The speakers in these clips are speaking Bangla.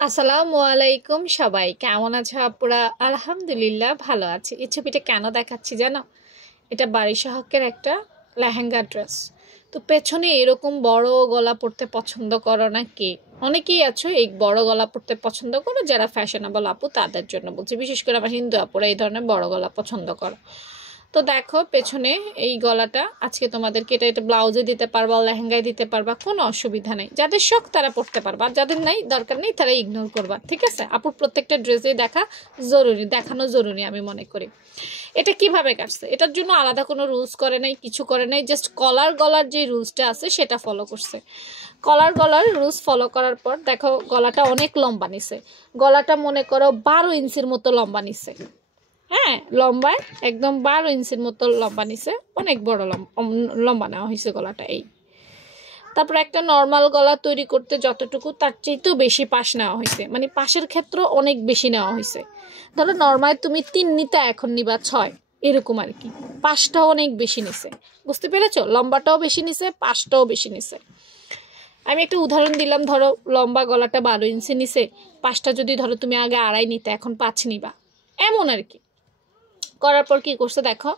আসসালামু আলাইকুম সবাই কেমন আছো আপুরা? আলহামদুলিল্লাহ ভালো আছি। এই ছবিটা কেন দেখাচ্ছি জানো? এটা বাড়ি সহকের একটা লেহেঙ্গা ড্রেস। তো পেছনে এরকম বড় গলা পরতে পছন্দ করো না কে? অনেকেই আছো এই বড় গলা পরতে পছন্দ করো, যারা ফ্যাশনেবল আপু তাদের জন্য বলছি। বিশেষ করে আমার হিন্দু আপুরা এই ধরনের বড় গলা পছন্দ করো। তো দেখো পেছনে এই গলাটা আজকে তোমাদেরকে এটা ব্লাউজে দিতে পারবা, লেহেঙ্গায় দিতে পারবা, কোনো অসুবিধা নেই। যাদের শখ তারা পরতে পারবা, যাদের নাই দরকার নেই তারা ইগনোর করবা, ঠিক আছে? আপুর প্রত্যেকটা ড্রেসে দেখানো জরুরি আমি মনে করি। এটা কিভাবে কাটছে এটার জন্য আলাদা কোনো রুলস করে নাই, কিছু করে নাই, জাস্ট গলার যে রুলসটা আছে সেটা ফলো করছে। গলার রুলস ফলো করার পর দেখো গলাটা অনেক লম্বা নিছে। গলাটা মনে করো 12 ইঞ্চির মতো লম্বা নিছে। হ্যাঁ, লম্বায় একদম 12 ইঞ্চির মতো লম্বা নিছে, অনেক বড় লম্বা নেওয়া হয়েছে গলাটা। এই তারপর একটা নর্মাল গলা তৈরি করতে যতটুকু তার চাইতেও বেশি পাশ নেওয়া হয়েছে, মানে পাশের ক্ষেত্র অনেক বেশি নেওয়া হয়েছে। ধরো নর্মাল তুমি 3 নিতা, এখন নিবা 6, এরকম আর কি। পাশটাও অনেক বেশি নিছে, বুঝতে পেরেছো? লম্বাটাও বেশি নিছে, পাশটাও বেশি নিছে। আমি একটা উদাহরণ দিলাম, ধরো লম্বা গলাটা 12 ইঞ্চি নিছে, পাশটা যদি ধরো তুমি আগে 2.5 নিতে, এখন 5 নিবা, এমন আর কি। করার পর কি করছে দেখো,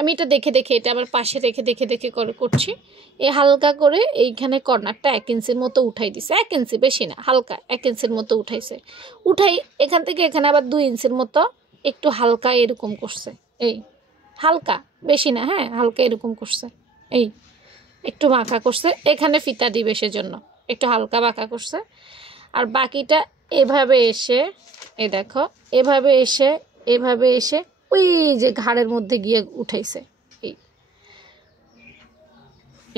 আমি এটা দেখে এটা আবার পাশে দেখে করছি। এই হালকা করে এইখানে কর্নারটা 1 ইঞ্চির মতো উঠাই দিছে, 1 ইঞ্চি বেশি না, হালকা 1 ইঞ্চির মতো উঠাইছে। এখান থেকে এখানে আবার 2 ইঞ্চির মতো একটু হালকা এরকম করছে। এই হালকা, বেশি না, হ্যাঁ হালকা এরকম করছে। এই একটু বাঁকা করছে, এখানে ফিতা দিবে সেজন্য একটু হালকা বাঁকা করছে। আর বাকিটা এভাবে এসে, এই দেখো এভাবে এসে ওই যে ঘাড়ের মধ্যে গিয়ে উঠাইছে।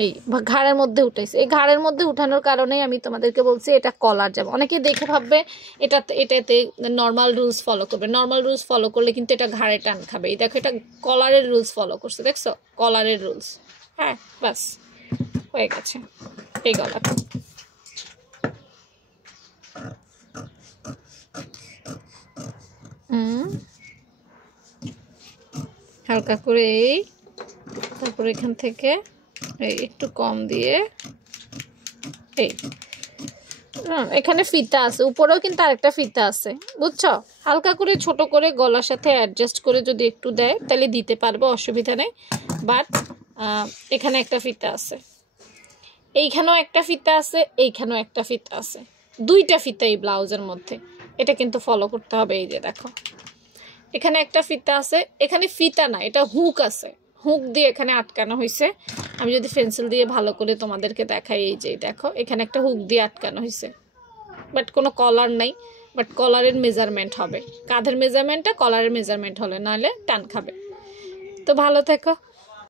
এই ঘাড়ের মধ্যে উঠাইছে। এই ঘাড়ের মধ্যে উঠানোর কারণেই আমি তোমাদেরকে বলছি এটা কলার যাবে। অনেকে দেখে ভাববে এটাতে নর্মাল রুলস ফলো করবে। নর্মাল রুলস ফলো করলে কিন্তু এটা ঘাড়ে টান খাবে। এই দেখো এটা কলারের রুলস ফলো করছে, দেখছো? কলারের রুলস। হ্যাঁ, বাস হয়ে গেছে এই গলাটা। হালকা করে তারপর এখান থেকে একটু কম দিয়ে এখানে ফিতা আছে, উপরেও কিন্তু আরেকটা ফিতা আছে, বুঝছো? হালকা করে ছোট করে গলার সাথে অ্যাডজাস্ট করে যদি একটু দেয় তাহলে দিতে পারবে, অসুবিধা নেই। বাট এখানে একটা ফিতা আছে, এইখানেও একটা ফিতা আছে, এইখানেও একটা ফিতা আছে, 2টা ফিতা এই ব্লাউজের মধ্যে। এটা কিন্তু ফলো করতে হবে। এই যে দেখো এখানে একটা ফিতা আছে, এখানে ফিতা না, এটা হুক আছে, হুক দিয়ে এখানে আটকানো হয়েছে। আমি যদি পেন্সিল দিয়ে ভালো করে তোমাদেরকে দেখাই, এই যে দেখো এখানে একটা হুক দিয়ে আটকানো হয়েছে। বাট কোনো কলার নাই, বাট কলারের মেজারমেন্ট হবে, কাঁধের মেজারমেন্টটা কলারের মেজারমেন্ট হলে, নাহলে টান খাবে। তো ভালো থেকো।